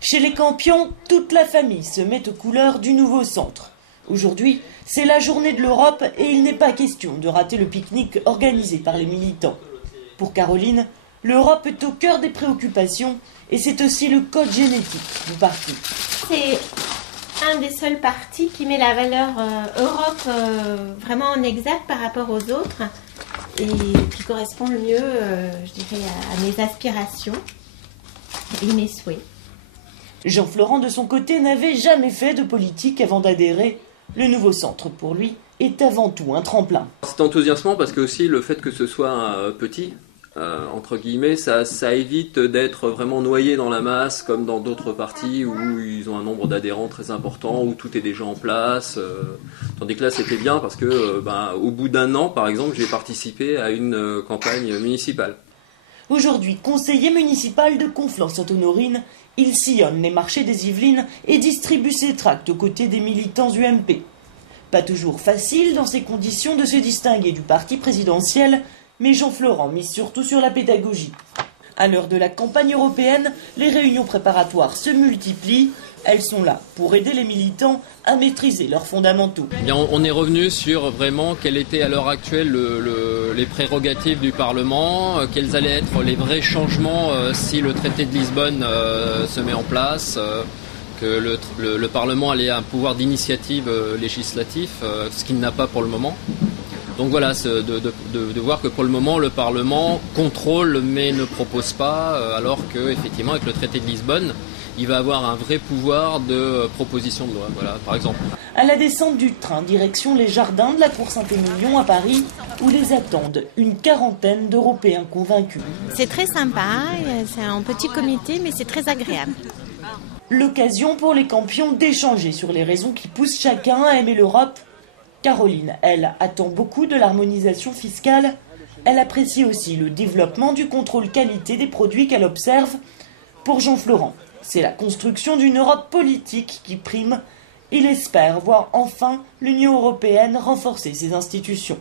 Chez les Campions, toute la famille se met aux couleurs du nouveau centre. Aujourd'hui, c'est la journée de l'Europe et il n'est pas question de rater le pique-nique organisé par les militants. Pour Caroline, l'Europe est au cœur des préoccupations et c'est aussi le code génétique du parti. C'est un des seuls partis qui met la valeur Europe vraiment en exergue par rapport aux autres et qui correspond le mieux, je dirais, à mes aspirations et mes souhaits. Jean-Florent, de son côté, n'avait jamais fait de politique avant d'adhérer. Le nouveau centre, pour lui, est avant tout un tremplin. C'est enthousiasmant parce que aussi le fait que ce soit petit, entre guillemets, ça évite d'être vraiment noyé dans la masse comme dans d'autres partis où ils ont un nombre d'adhérents très important, où tout est déjà en place. Tandis que là, c'était bien parce que au bout d'un an, par exemple, j'ai participé à une campagne municipale. Aujourd'hui, conseiller municipal de Conflans-Sainte-Honorine, il sillonne les marchés des Yvelines et distribue ses tracts aux côtés des militants UMP. Pas toujours facile dans ces conditions de se distinguer du parti présidentiel, mais Jean-Florent mise surtout sur la pédagogie. À l'heure de la campagne européenne, les réunions préparatoires se multiplient. Elles sont là pour aider les militants à maîtriser leurs fondamentaux. Bien, on est revenu sur vraiment quelles étaient à l'heure actuelle les prérogatives du Parlement, quels allaient être les vrais changements si le traité de Lisbonne se met en place, que le Parlement allait un pouvoir d'initiative législatif, ce qu'il n'a pas pour le moment. Donc voilà, de voir que pour le moment, le Parlement contrôle mais ne propose pas, alors qu'effectivement, avec le traité de Lisbonne, il va avoir un vrai pouvoir de proposition de loi, voilà, par exemple. À la descente du train, direction les jardins de la Cour Saint-Émilion à Paris, où les attendent une quarantaine d'Européens convaincus. C'est très sympa, c'est un petit comité, mais c'est très agréable. L'occasion pour les Campions d'échanger sur les raisons qui poussent chacun à aimer l'Europe. Caroline, elle, attend beaucoup de l'harmonisation fiscale. Elle apprécie aussi le développement du contrôle qualité des produits qu'elle observe. Pour Jean-Florent, c'est la construction d'une Europe politique qui prime. Il espère voir enfin l'Union européenne renforcer ses institutions.